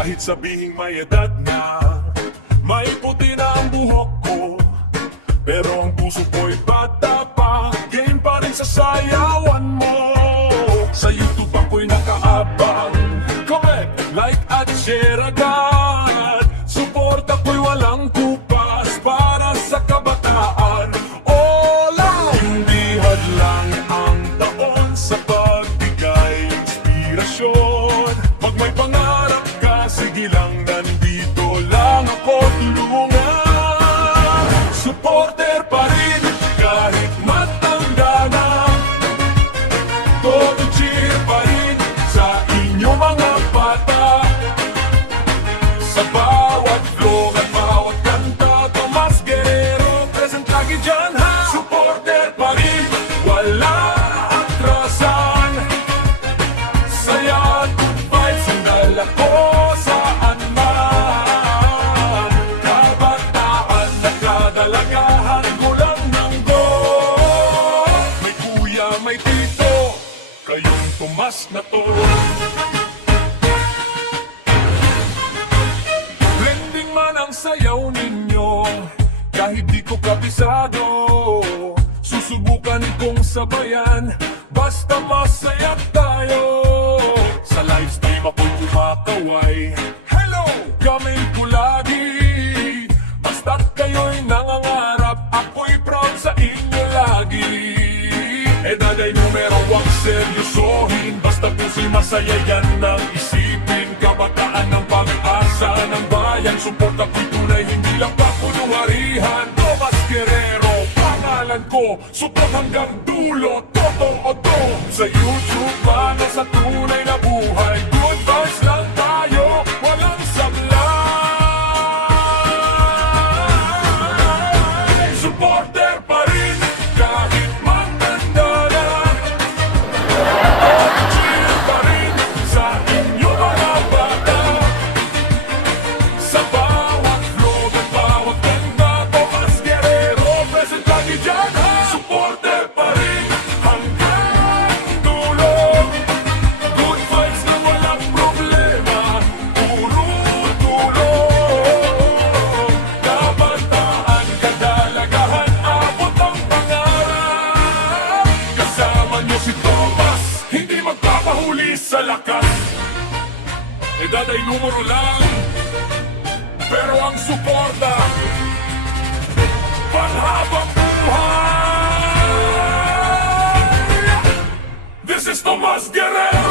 Kahit sabihing may edad na, may puti na ang buhok ko, pero ang puso ko'y bata pa. Game pa rin sa sayawan mo. Sa YouTube ako'y nakaabang, comment, like at share agad. Support ako'y walang kupas para sa kabataan. All out! Hindi hadlang ang taon sa pagbigay inspirasyon. Pag may pangarap ka, sige lang, nandito lang ako tulungan. Supporter pa rin kahit matanda na. Todo cheer pa rin sa inyo mga bata. Sa bawat vlog at bawat kanta, Tomas Guerrero present lagi dyan ha. Supporter pa rin, wala atrasan. Saya at good vibes ang dala ko saan man. Kabataan na kadalagahan ko lang ng go. May kuya, may tito, kayong Tomas na to. Blending man ang sayaw ninyo, kahit di ko kabisado. Susubukan kong sabayan, basta masaya tayo. Sa live stream ako'y kumakaway. Hello! Comment ko lagi, basta't kayo'y nangangarap, ako'y proud sa inyo lagi. Edaday numero wag seryosohin, basta puso'y masaya yan ang isipin. Kabataan ng pag-asa ng bayan, support ako'y tunay, hindi lang pakunwarihan. Tomas Guerrero, pangalan ko, support hanggang dulo, totoo to. Sa YouTube para sa tunay na buhay, good vibes lang tayo, walang sablay. Supporter pa rin kahit matanda na. Cheer pa rin sa inyo mga bata. Sa bawat vlog at bawat kanta, Tomas Guerrero present lagi dyan ha. Supporter pa rin hanggang dulo. Good vibes na walang problema, puro tulong. Kabataan, kadalagahan, abot ang pangarap. Kasama niyo si Tomas, hindi magpapahuli sa lakas. Edad ay numero lang, pero ang suporta panghabang buhay. This is Tomas Guerrero.